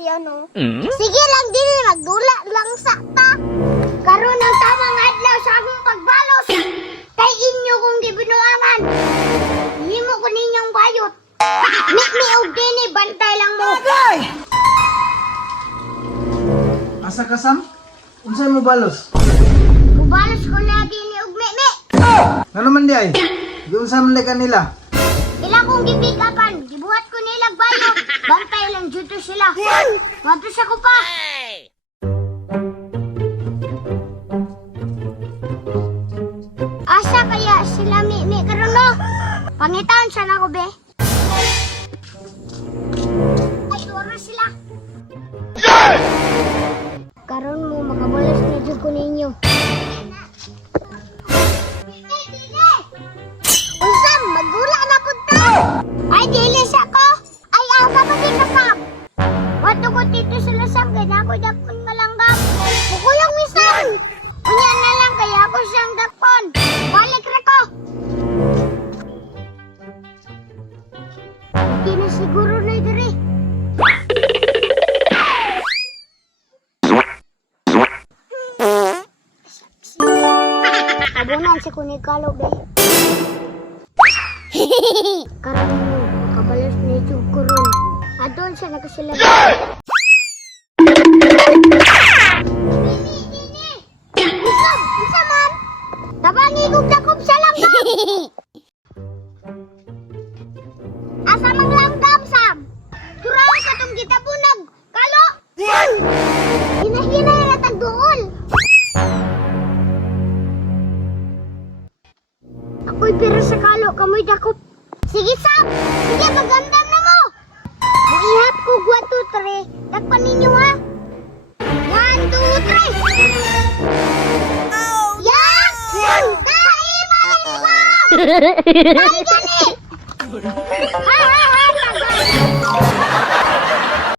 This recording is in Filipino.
siya, no? Sige lang din, magdula lang sa ta. Karon ang tamang adlaw sa akong pagbalos. Kay inyo kong gibinuangan. Himo ko ninyong bayot. Mi og dini, bantay lang mo. Asa ka, Sam? Unsay mo balos? Mubalos ko lagi ni og mi. Ano man di ay? Yung sa man kanila. Ilang kong gipikapan, gibuhat ko nilang bayot. Bantay lang dito sila. Matos ako pa. Asa kaya sila mi karon no? Pangitan siya na ko be. Ay, wala sila. Karon mo makabalas na dyan ko ninyo. Usam, magula na po ta. Ay, dilis ako. Ay, aga pa din nasam. Wato ko dito sa lasam, kaya ako dapon malanggam. Bukuyang misan. Unya na lang, kaya ako siyang dapon. Balik ra ko. Hindi na siguro na diri. Abunan si Kunikalo, be. Karon mo, kabalas na yung kuron. Adon siya nakasilabay. Nini! Isam! Isa man! Tabangi kong dakop sa langgam! Asa mang langgam, Sam? Turaw ka tong gitabunag! Kalo! Hinahinay na tagduol! Ako'y pero sa kalo, kamoy dakop. Sige, Sam! Sige, magandam na mo! Maihap ko 1, 2, 3. Takpan ninyo, ha? 1, 2, 3! Oh! Yes! Dahil, mga liwa! Dahil gani! Ha, ha, ha!